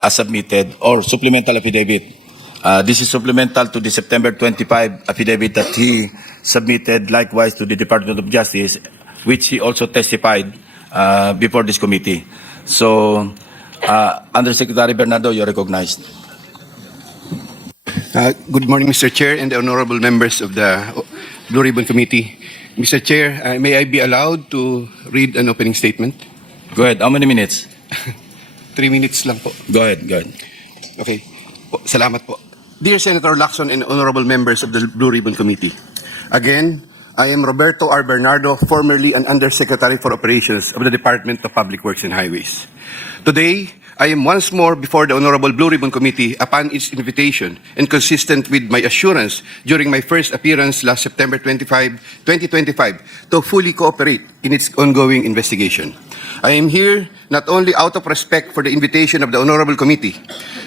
as submitted or supplemental affidavit. This is supplemental to the September 25 affidavit that he submitted likewise to the Department of Justice, which he also testified before this committee. So, Undersecretary Bernardo, you're recognized. Good morning, Mr. Chair and the honorable members of the Blue Ribbon Committee. Mr. Chair, may I be allowed to read an opening statement? Go ahead. How many minutes? 3 minutes lang po. Go ahead. Go ahead. Okay. Po, salamat po. Dear Senator Lacson and honorable members of the Blue Ribbon Committee, again, I am Roberto R. Bernardo, formerly an Undersecretary for Operations of the Department of Public Works and Highways. Today, I am once more before the Honorable Blue Ribbon Committee upon its invitation and consistent with my assurance during my first appearance last September 25, 2025 to fully cooperate in its ongoing investigation. I am here not only out of respect for the invitation of the Honorable Committee,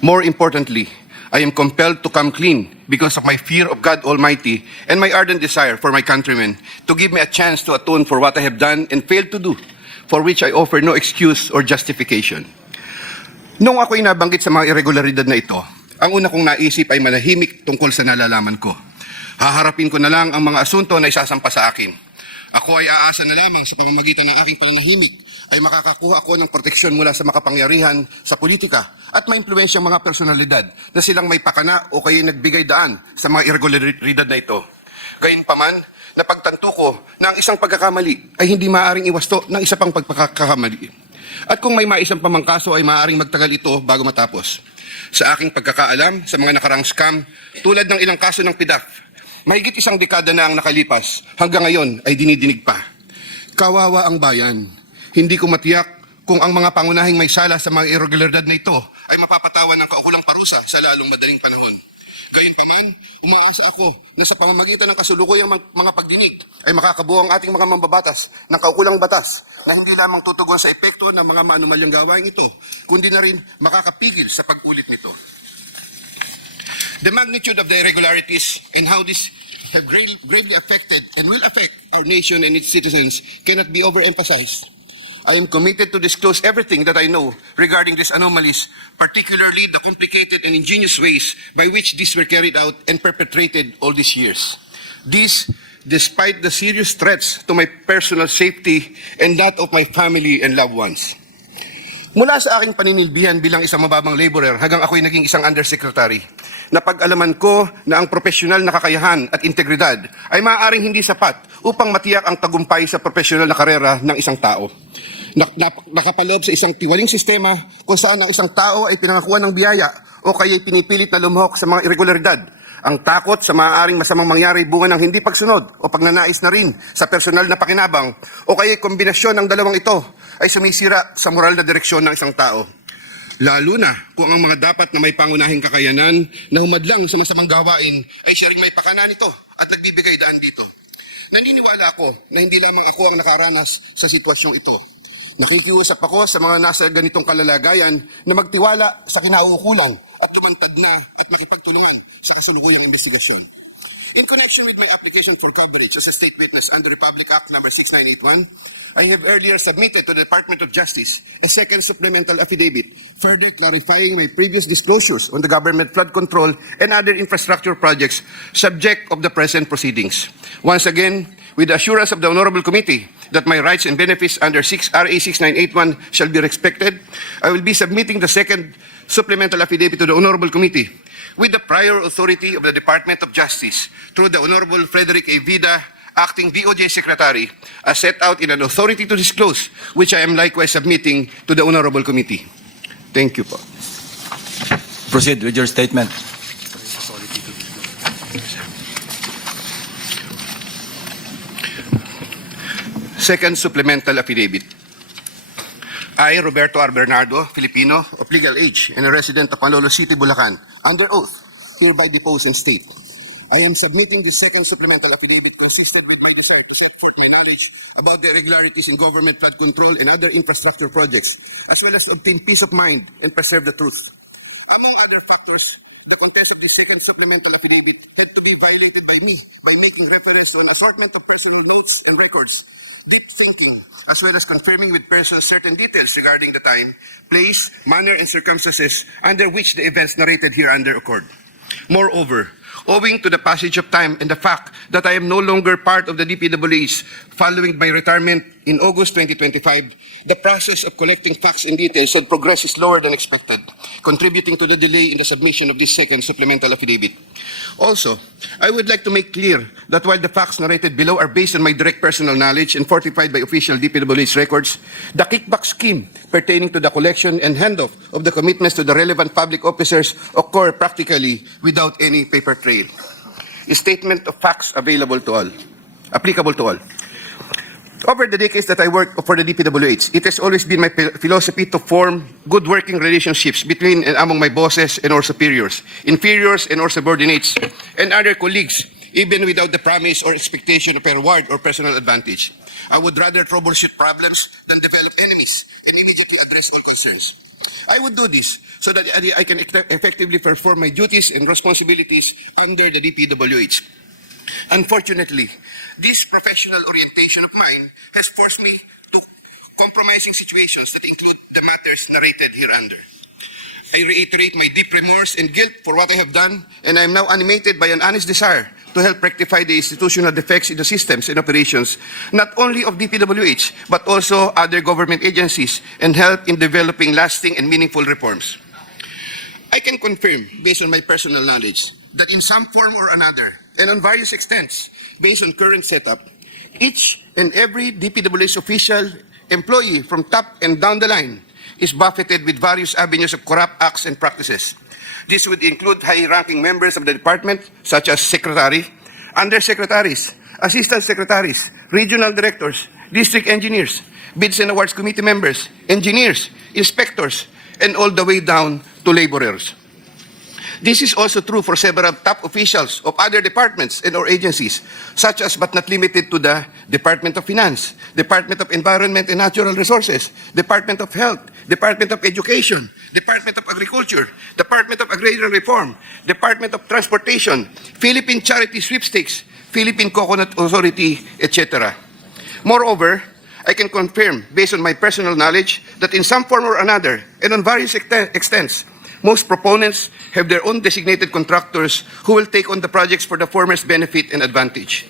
more importantly, I am compelled to come clean because of my fear of God Almighty and my ardent desire for my countrymen to give me a chance to atone for what I have done and failed to do, for which I offer no excuse or justification. Nung ako'y nabanggit sa mga irregularidad na ito, ang una kong naisip ay manahimik tungkol sa nalalaman ko. Haharapin ko na lang ang mga asunto na isasampa sa akin. Ako ay aasa na lamang sa pamamagitan ng aking pananahimik ay makakakuha ako ng proteksyon mula sa makapangyarihan sa politika at maimpluwensyang mga personalidad na silang may pakana o kaya nagbigay daan sa mga irregularidad na ito. Gayunpaman, napagtanto ko na ang isang pagkakamali ay hindi maaaring iwasto ng isa pang pagkakamali. At kung may maisang pamangkaso ay maaaring magtagal ito bago matapos. Sa aking pagkakaalam sa mga nakarang scam, tulad ng ilang kaso ng PDAF, mahigit isang dekada na ang nakalipas, hanggang ngayon ay dinidinig pa. Kawawa ang bayan. Hindi ko matiyak kung ang mga pangunahing may sala sa mga irregularidad na ito ay mapapatawan ng kaukulang parusa sa lalong madaling panahon. Gayunpaman, umaasa ako na sa pamamagitan ng kasulukuyang mga pagdinig ay makakabuo ang ating mga mambabatas ng kaukulang batas na hindi lamang tutugon sa epekto ng mga manumalyang gawain ito, kundi na rin makakapigil sa pag-ulit nito. The magnitude of the irregularities and how this have gravely affected and will affect our nation and its citizens cannot be overemphasized. I am committed to disclose everything that I know regarding these anomalies, particularly the complicated and ingenious ways by which these were carried out and perpetrated all these years. This, despite the serious threats to my personal safety and that of my family and loved ones. Mula sa aking paninilbihan bilang isang mababang laborer hanggang ako'y naging isang undersecretary, napag-alaman ko na ang profesional na kakayahan at integridad ay maaaring hindi sapat upang matiyak ang tagumpay sa profesional na karera ng isang tao. Nakapaloob sa isang tiwaling sistema kung saan ang isang tao ay pinangakuan ng biyaya o kaya'y pinipilit na lumhok sa mga irregularidad. Ang takot sa maaaring masamang mangyari bunga ng hindi pagsunod o pagnanais na rin sa personal na pakinabang o kaya'y kombinasyon ng dalawang ito ay sumisira sa moral na direksyon ng isang tao. Lalo na kung ang mga dapat na may pangunahing kakayanan na humadlang sa masamang gawain ay siya rin may pakana nito at nagbibigay daan dito. Naniniwala ako na hindi lamang ako ang nakaranas sa sitwasyong ito. Nakikiusap ako sa mga nasa ganitong kalalagayan na magtiwala sa kinauukulan at lumantad na at makipagtulungan sa kasulukuyang investigasyon. In connection with my application for coverage as a state witness under Republic Act No. 6981, I have earlier submitted to the Department of Justice a second supplemental affidavit, further clarifying my previous disclosures on the government flood control and other infrastructure projects subject of the present proceedings. Once again, with the assurance of the Honorable Committee that my rights and benefits under RA 6981 shall be respected, I will be submitting the second supplemental affidavit to the Honorable Committee with the prior authority of the Department of Justice through the Honorable Frederick A. Vida, Acting DOJ Secretary, as set out in an authority to disclose, which I am likewise submitting to the Honorable Committee. Thank you po. Proceed with your statement. Second supplemental affidavit. I, Roberto R. Bernardo, Filipino, of legal age, and a resident of Panlolo City, Bulacan, under oath, hereby depose and state. I am submitting this second supplemental affidavit consistent with my desire to set forth my knowledge about the irregularities in government flood control and other infrastructure projects, as well as to obtain peace of mind and preserve the truth. Among other factors, the context of the second supplemental affidavit had to be violated by me by making reference to an assortment of personal notes and records deep thinking, as well as confirming with persons certain details regarding the time, place, manner, and circumstances under which the events narrated hereunder occurred. Moreover, owing to the passage of time and the fact that I am no longer part of the DPWH following my retirement in August 2025, the process of collecting facts and details on progress is slower than expected, contributing to the delay in the submission of this second supplemental affidavit. Also, I would like to make clear that while the facts narrated below are based on my direct personal knowledge and fortified by official DPWH records, the kickback scheme pertaining to the collection and handoff of the commitments to the relevant public officers occur practically without any paper trail. A statement of facts applicable to all. Over the decades that I worked for the DPWH, it has always been my philosophy to form good working relationships between and among my bosses and our superiors, inferiors and our subordinates, and other colleagues, even without the promise or expectation of a reward or personal advantage. I would rather troubleshoot problems than develop enemies and immediately address all concerns. I would do this so that I can effectively perform my duties and responsibilities under the DPWH. Unfortunately, this professional orientation of mine has forced me to compromising situations that include the matters narrated hereunder. I reiterate my deep remorse and guilt for what I have done, and I am now animated by an honest desire to help rectify the institutional defects in the systems and operations, not only of DPWH, but also other government agencies, and help in developing lasting and meaningful reforms. I can confirm, based on my personal knowledge, that in some form or another, and on various extents, based on current setup, each and every DPWH official, employee from top and down the line is buffeted with various avenues of corrupt acts and practices. This would include high-ranking members of the department, such as secretary, undersecretaries, assistant secretaries, regional directors, district engineers, bids and awards committee members, engineers, inspectors, and all the way down to laborers. This is also true for several top officials of other departments and or agencies, such as but not limited to the Department of Finance, Department of Environment and Natural Resources, Department of Health, Department of Education, Department of Agriculture, Department of Agrarian Reform, Department of Transportation, Philippine Charity Sweepstakes, Philippine Coconut Authority, etc. Moreover, I can confirm, based on my personal knowledge, that in some form or another, and on various extents, most proponents have their own designated contractors who will take on the projects for the former's benefit and advantage.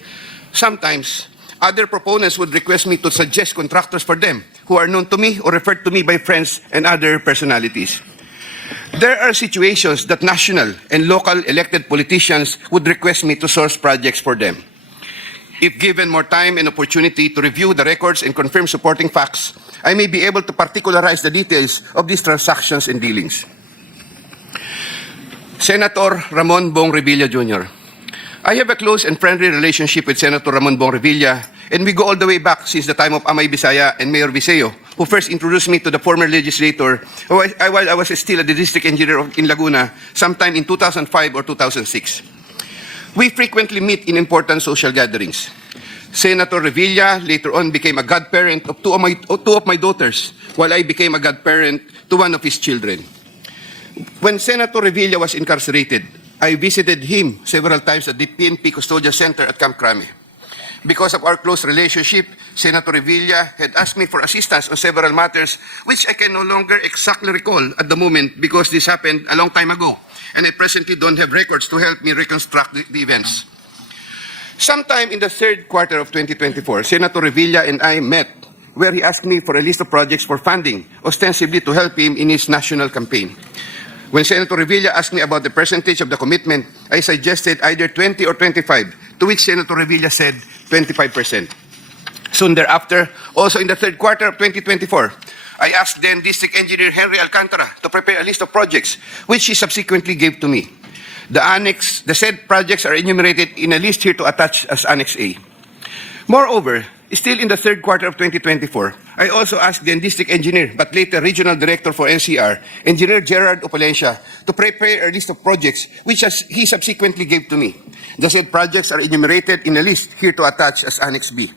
Sometimes, other proponents would request me to suggest contractors for them who are known to me or referred to me by friends and other personalities. There are situations that national and local elected politicians would request me to source projects for them. If given more time and opportunity to review the records and confirm supporting facts, I may be able to particularize the details of these transactions and dealings. Senator Ramon Bong Revilla Jr. I have a close and friendly relationship with Senator Ramon Bong Revilla, and we go all the way back since the time of Amay Bisaya and Mayor Viseo, who first introduced me to the former legislator while I was still a district engineer in Laguna sometime in 2005 or 2006. We frequently meet in important social gatherings. Senator Revilla later on became a godparent of two of my daughters, while I became a godparent to one of his children. When Senator Revilla was incarcerated, I visited him several times at the PNP Custodial Center at Camp Crame. Because of our close relationship, Senator Revilla had asked me for assistance on several matters which I can no longer exactly recall at the moment because this happened a long time ago, and I presently don't have records to help me reconstruct the events. Sometime in the third quarter of 2024, Senator Revilla and I met where he asked me for a list of projects for funding, ostensibly to help him in his national campaign. When Senator Revilla asked me about the percentage of the commitment, I suggested either 20 or 25, to which Senator Revilla said 25%. Soon thereafter, also in the third quarter of 2024, I asked then District Engineer Henry Alcantara to prepare a list of projects, which he subsequently gave to me. The said projects are enumerated in a list here to attach as Annex A. Moreover, still in the third quarter of 2024, I also asked then District Engineer, but later Regional Director for NCR, Engineer Gerard Opalencia, to prepare a list of projects which he subsequently gave to me. The said projects are enumerated in a list here to attach as Annex B.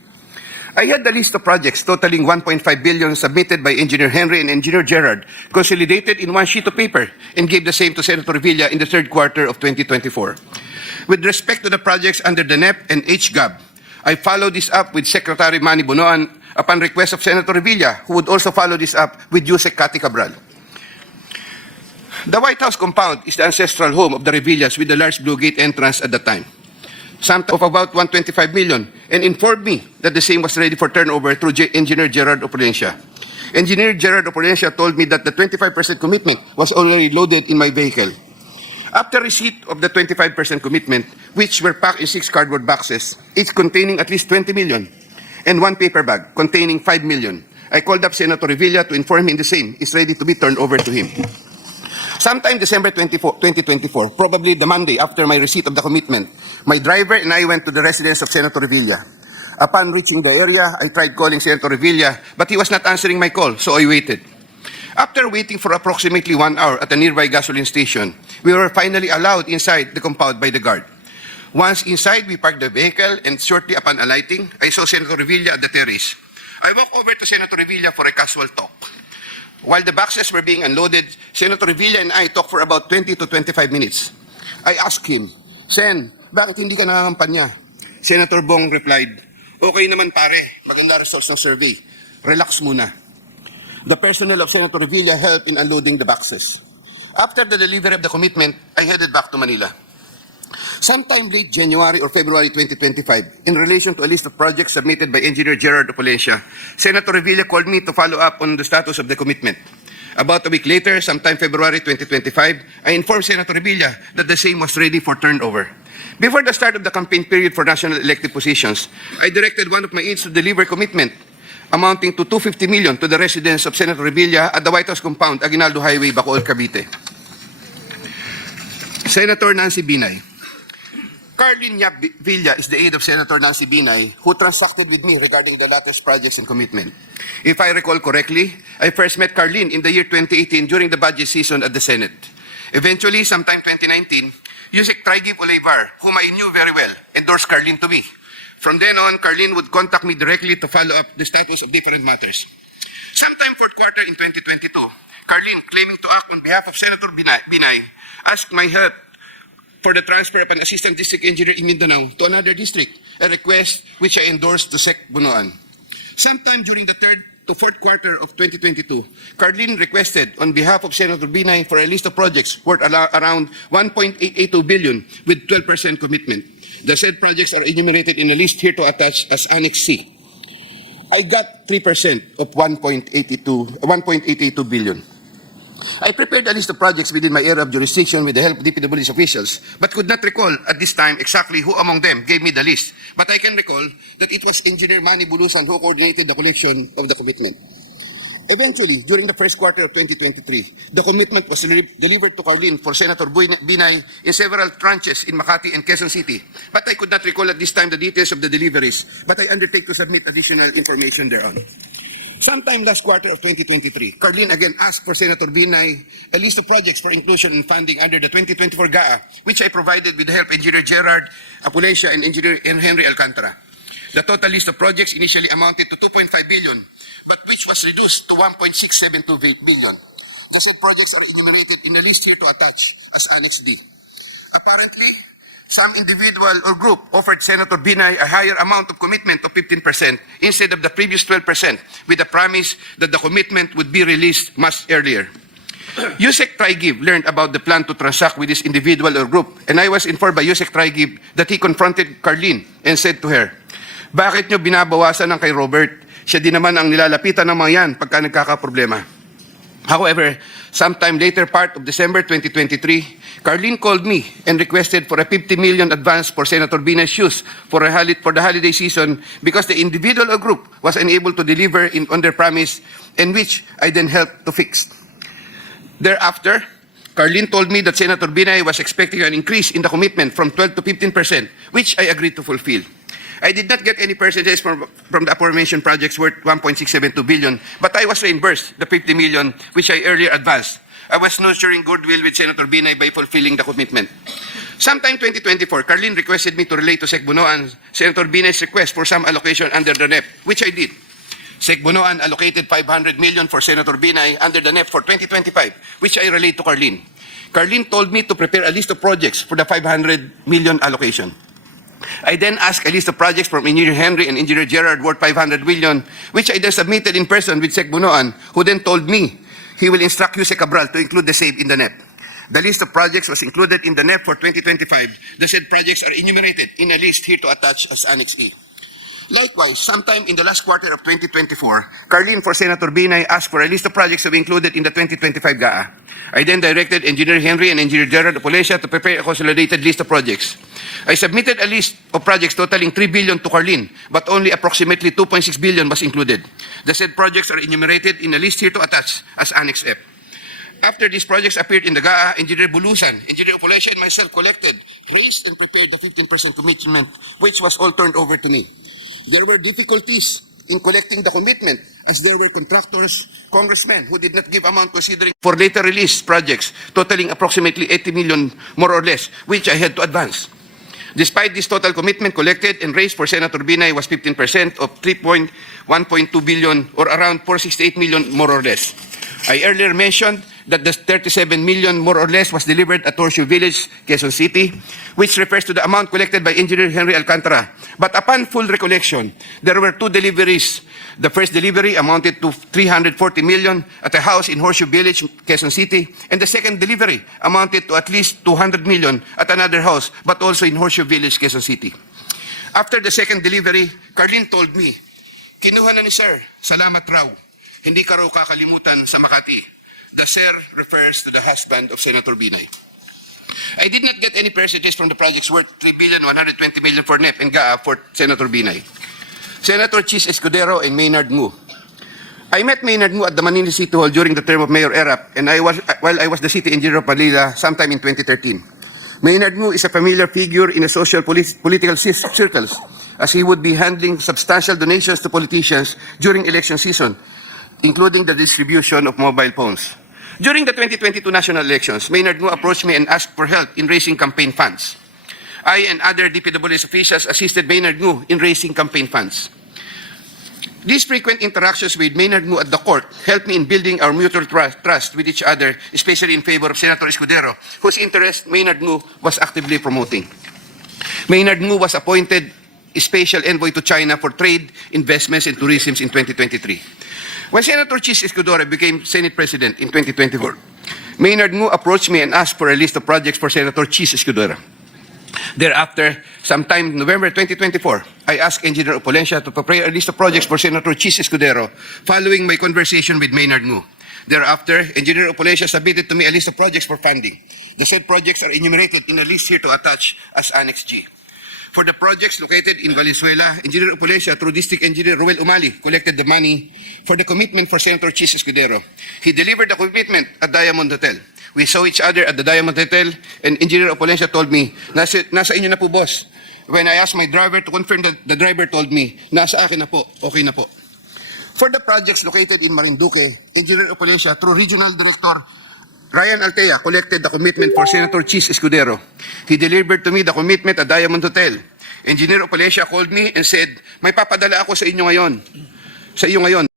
I had the list of projects totaling 1.5 billion submitted by Engineer Henry and Engineer Gerard, consolidated in one sheet of paper, and gave the same to Senator Revilla in the third quarter of 2024. With respect to the projects under the NEP and HGAB, I followed this up with Secretary Manny Bonoan upon request of Senator Revilla, who would also follow this up with Yusek Cathy Cabral. The White House compound is the ancestral home of the Revillas with the large Blue Gate entrance at the time, sum of about 125 million, and informed me that the same was ready for turnover through Engineer Gerard Opulencia. Engineer Gerard Opulencia told me that the 25% commitment was already loaded in my vehicle. After receipt of the 25% commitment, which were packed in 6 cardboard boxes, each containing at least 20 million, and 1 paper bag containing 5 million, I called up Senator Revilla to inform him the same is ready to be turned over to him. Sometime December 2024, probably the Monday after my receipt of the commitment, my driver and I went to the residence of Senator Revilla. Upon reaching the area, I tried calling Senator Revilla, but he was not answering my call, so I waited. After waiting for approximately 1 hour at a nearby gasoline station, we were finally allowed inside the compound by the guard. Once inside, we parked the vehicle, and shortly upon alighting, I saw Senator Revilla at the terrace. I walked over to Senator Revilla for a casual talk. While the boxes were being unloaded, Senator Revilla and I talked for about 20 to 25 minutes. I asked him, Sen, bakit hindi ka nangangampanya? Senator Bong replied, okay naman pare, maganda results ng survey. Relax muna. The personnel of Senator Revilla helped in unloading the boxes. After the delivery of the commitment, I headed back to Manila. Sometime late January or February 2025, in relation to a list of projects submitted by Engineer Gerard Opulencia, Senator Revilla called me to follow up on the status of the commitment. About a week later, sometime February 2025, I informed Senator Revilla that the same was ready for turnover. Before the start of the campaign period for national elected positions, I directed one of my aides to deliver commitment amounting to 250 million to the residence of Senator Revilla at the White House compound, Aguinaldo Highway, Bacoor, Cavite. Senator Nancy Binay. Carlin Yap Villa is the aide of Senator Nancy Binay, who transacted with me regarding the latter's projects and commitment. If I recall correctly, I first met Carlin in the year 2018 during the budget season at the Senate. Eventually, sometime 2019, Yusek Traigib Olivar, whom I knew very well, endorsed Carlin to me. From then on, Carlin would contact me directly to follow up the status of different matters. Sometime fourth quarter in 2022, Carlin, claiming to act on behalf of Senator Binay, asked my help for the transfer of an assistant district engineer in Mindanao to another district, a request which I endorsed to Sec Bunoan. Sometime during the third to fourth quarter of 2022, Carlin requested on behalf of Senator Binay for a list of projects worth around 1.882 billion with 12% commitment. The said projects are enumerated in a list here to attach as Annex C. I got 3% of 1.882 billion. I prepared a list of projects within my area of jurisdiction with the help of DPW's officials, but could not recall at this time exactly who among them gave me the list. But I can recall that it was Engineer Manny Bulusan who coordinated the collection of the commitment. Eventually, during the first quarter of 2023, the commitment was delivered to Carlin for Senator Binay in several tranches in Makati and Quezon City. But I could not recall at this time the details of the deliveries, but I undertake to submit additional information thereon. Sometime last quarter of 2023, Carlin again asked for Senator Binay a list of projects for inclusion and funding under the 2024 GAA, which I provided with the help of Engineer Gerard Apulencia and Engineer Henry Alcantara. The total list of projects initially amounted to 2.5 billion, but which was reduced to 1.672 billion. The said projects are enumerated in the list here to attach as Annex D. Apparently, some individual or group offered Senator Binay a higher amount of commitment of 15% instead of the previous 12%, with the promise that the commitment would be released much earlier. Yusek Traigib learned about the plan to transact with this individual or group, and I was informed by Yusek Traigib that he confronted Carlin and said to her, "Bakit nyo binabawasan ng kay Robert? Siya din naman ang nilalapitan ng mga yan pagka nagkakaproblema." However, sometime later part of December 2023, Carlin called me and requested for a 50 million advance for Senator Binay's shoes for the holiday season because the individual or group was unable to deliver on their promise, and which I then helped to fix. Thereafter, Carlin told me that Senator Binay was expecting an increase in the commitment from 12 to 15%, which I agreed to fulfill. I did not get any percentages from the aforementioned projects worth 1.672 billion, but I was reimbursed the 50 million which I earlier advanced. I was nurturing goodwill with Senator Binay by fulfilling the commitment. Sometime 2024, Carlin requested me to relate to Sec Bunoan Senator Binay's request for some allocation under the NEP, which I did. Sec Bunoan allocated 500 million for Senator Binay under the NEP for 2025, which I relayed to Carlin. Carlin told me to prepare a list of projects for the 500 million allocation. I then asked a list of projects from Engineer Henry and Engineer Gerard worth 500 million, which I then submitted in person with Sec Bunoan, who then told me he will instruct Yusek Cabral to include the same in the NEP. The list of projects was included in the NEP for 2025. The said projects are enumerated in a list here to attach as Annex E. Likewise, sometime in the last quarter of 2024, Carlin for Senator Binay asked for a list of projects to be included in the 2025 GAA. I then directed Engineer Henry and Engineer Gerard Opolescia to prepare a consolidated list of projects. I submitted a list of projects totaling 3 billion to Carlin, but only approximately 2.6 billion was included. The said projects are enumerated in a list here to attach as Annex F. After these projects appeared in the GAA, Engineer Bulusan, Engineer Opolescia, and myself collected, raised, and prepared the 15% commitment, which was all turned over to me. There were difficulties in collecting the commitment as there were contractors, congressmen who did not give amount considering for later release projects totaling approximately 80 million more or less, which I had to advance. Despite this total commitment collected and raised for Senator Binay was 15% of 1.2 billion or around 468 million more or less. I earlier mentioned that the 37 million more or less was delivered at Horseshoe Village, Quezon City, which refers to the amount collected by Engineer Henry Alcantara. But upon full recollection, there were two deliveries. The first delivery amounted to 340 million at a house in Horseshoe Village, Quezon City, and the second delivery amounted to at least 200 million at another house, but also in Horseshoe Village, Quezon City. After the second delivery, Carlin told me, "Kinuha na ni Sir, salamat raw. Hindi ka raw kakalimutan sa Makati." The Sir refers to the husband of Senator Binay. I did not get any percentages from the projects worth 3,120 million for NEP and GAA for Senator Binay. Senator Chis Escudero and Maynard Ngu. I met Maynard Ngu at the Manila City Hall during the term of Mayor Erap, and while I was the city engineer of Manila sometime in 2013. Maynard Ngu is a familiar figure in the social political circles, as he would be handling substantial donations to politicians during election season, including the distribution of mobile phones. During the 2022 national elections, Maynard Ngu approached me and asked for help in raising campaign funds. I and other DPWS officials assisted Maynard Ngu in raising campaign funds. These frequent interactions with Maynard Ngu at the court helped me in building our mutual trust with each other, especially in favor of Senator Escudero, whose interest Maynard Ngu was actively promoting. Maynard Ngu was appointed Special Envoy to China for Trade, Investments, and Tourism in 2023. When Senator Chis Escudero became Senate President in 2024, Maynard Ngu approached me and asked for a list of projects for Senator Chis Escudero. Thereafter, sometime in November 2024, I asked Engineer Opolescia to prepare a list of projects for Senator Chis Escudero following my conversation with Maynard Ngu. Thereafter, Engineer Opolescia submitted to me a list of projects for funding. The said projects are enumerated in a list here to attach as Annex G. For the projects located in Valenzuela, Engineer Opolescia, through District Engineer Ruel Umali, collected the money for the commitment for Senator Chis Escudero. He delivered the commitment at Diamond Hotel. We saw each other at the Diamond Hotel, and Engineer Opolescia told me, nasa inyo na po, boss. When I asked my driver to confirm, the driver told me, nasa akin na po, okay na po. For the projects located in Marinduque, Engineer Opolescia, through Regional Director Ryan Altea, collected the commitment for Senator Chis Escudero. He delivered to me the commitment at Diamond Hotel. Engineer Opolescia called me and said, "May papadala ako sa inyo ngayon. Sa iyo ngayon."